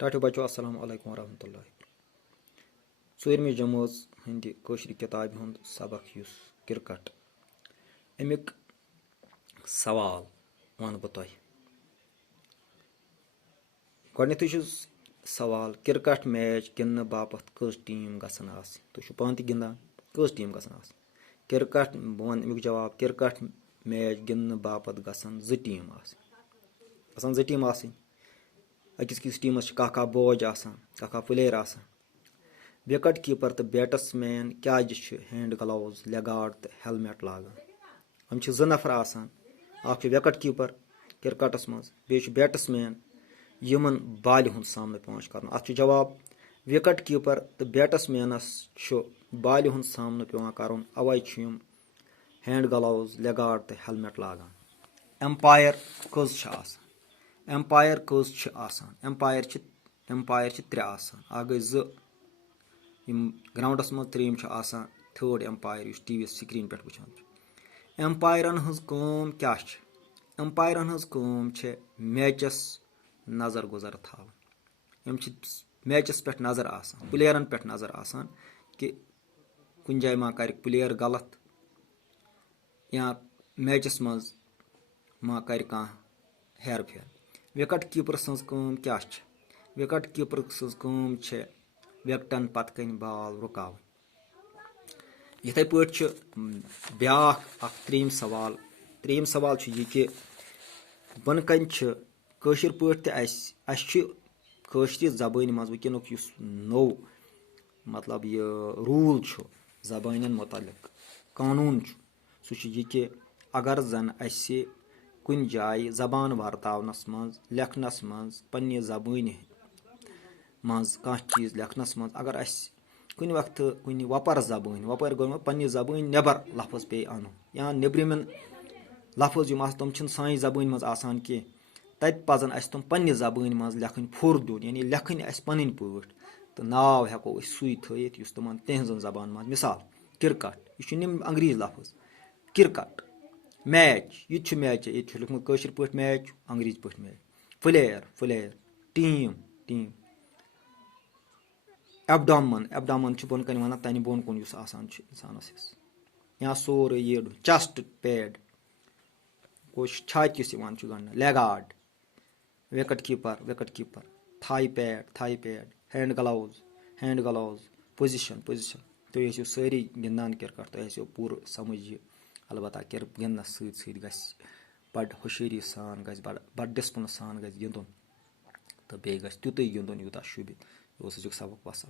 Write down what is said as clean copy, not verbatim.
Tattoo بچو السلام علیکم ورحمۃ اللہ. ژوٗرمہِ جمٲژ ہٕنٛدِ کٲشرِ کِتابہِ ہُنٛد سبق یُس کِرکٹ اَمیُک سوال وَنہٕ بہٕ تۄہہِ. گۄڈٕنیتھٕے چھُ سوال کِرکٹ میچ گِنٛدنہٕ باپتھ کٔژ ٹیٖم گژھن آسٕنۍ؟ تُہۍ چھِو پانہٕ تہِ گِنٛدان، کٔژ ٹیٖم گژھن آسٕنۍ؟ کِرکٹ بہٕ وَنہٕ اَمیُک جواب کِرکٹ میچ گِنٛدنہٕ باپتھ گژھن 2 ٹیٖم آسٕنۍ. أکِس ٹیٖمَس چھِ کاہ بوج آسان، کاہ پٕلیر آسان. وِکٹ کیٖپر تہٕ بیٹس مین کیازِ چھِ ہینڈ گلوز، لیگاڈ تہٕ ہیلمٹ لاگان؟ یِم چھِ 2 نفر آسان. اکھ چھُ وِکٹ کیٖپر کِرکٹس منٛز، بیٚیہِ چھُ بیٹس مین یِمن بالہِ ہُنٛد سامنہٕ پیوان چھُ کرُن. اَتھ چھُ جواب وِکٹ کیٖپر تہٕ بیٹس مینس چھُ بالہِ ہُنٛد سامنہٕ پیوان کرُن، اَوے چھِ یِم ہینڈ گلوز، لیگاڈ تہٕ ہیلمٹ لاگان. ایمپایر کٔژ چھِ آسان؟ ایمپایر چھِ 3 آسان. اکھ گٔے 2 یِم گراونڈس منٛز، 3 چھُ آسان 3rd ایمپایر یُس ٹی وی سکریٖن پٮ۪ٹھ وٕچھان چھُ. ایمپایرن ہٕنٛز کٲم کیاہ چھِ؟ ایمپایرن ہٕنٛز کٲم چھِ میچس نظر گُزر تھاوٕنۍ. یِم چھِ میچس پٮ۪ٹھ نظر آسان، پٕلیرن پٮ۪ٹھ نظر آسان کہِ کُنہِ جایہِ ما کرِ پٕلیر غلط یا میچس منٛز ما کرِ کانٛہہ ہیر پھیر. وِکٹ کیٖپر سٕنٛز کٲم کیاہ چھِ؟ وِکٹ کیٖپر سٕنٛز کٲم چھِ وِکٹن پتہٕ کنۍ بال رُکاوٕنۍ. یِتھے پٲٹھۍ چھُ بیاکھ اکھ ترٛیٚیِم سوال. ترٛیٚیِم سوال چھُ یہِ کہِ بۄنہٕ کنۍ چھِ کٲشِر پٲٹھۍ تہِ اَسہِ چھُ کٲشرِ زبٲنۍ منٛز وٕنکیٚنُک یُس نوٚو مطلب یہِ روٗل چھُ زبانٮ۪ن مُتعلق، قانوٗن چھُ، سُہ چھُ یہِ کہِ اگر زن اَسہِ کُنہِ جایہِ زبان ورتاونس منٛز، لیکھنس منٛز، پننہِ زبٲنہِ منٛز کانٛہہ چیٖز لیکھنس منٛز اگر اَسہِ کُنہِ وقتہٕ کُنہِ وۄپر گوٚو پننہِ زبٲنۍ نٮ۪بر لفظ پیٚیہِ انُن یا نیبرِمٮ۪ن لفظ یِم آسان تِم چھِنہٕ سانہِ زبٲنۍ منٛز آسان کینٛہہ، تتہِ پزن اَسہِ تِم پننہِ زبٲنۍ منٛز لیکھٕنۍ پھُر دیُن، یعنی لیکھٕنۍ اَسہِ پنٕنۍ پٲٹھۍ، تہٕ ناو ہٮ۪کو أسۍ سُے تھٲیِتھ یُس تِمن تِہنٛزن زبان منٛز. مثال کِرکٹ، یہِ چھُ انگریٖزی لفظ. کِرکٹ. میچ، یہِ تہِ چھُ میچ، ییٚتہِ چھُ لیوٗکھمُت کٲشِر پٲٹھۍ میچ، انگریٖزی پٲٹھۍ میچ. پٕلیر. ٹیٖم. ایبڈامن چھُ بۄن کنۍ وَنان، تَنہِ بۄن کُن یُس آسان چھُ اِنسانس حِصہٕ یا سورُے یہِ چسٹ پیڈ گوٚو چھاتہِ یُس یِوان چھُ گنٛڈنہٕ. لیگاڈ. وِکٹ کیٖپر تھاے پیڈ. Hand gloves. پوزِشن. تُہۍ ٲسِو سٲری گِنٛدان کِرکٹ، تۄہہِ آسیو پوٗرٕ سمجھ یہِ. البتہ گِنٛدنس سۭتۍ گژھِ بڑٕ ہوشیٲری سان گژھِ بڑٕ ڈسپلنہٕ سان گژھِ گِنٛدُن، تہٕ بیٚیہِ گژھِ تیُتُے گِنٛدُن یوٗتاہ شوٗبہِ. یہِ اوس أزیُک سبق. وَسلام.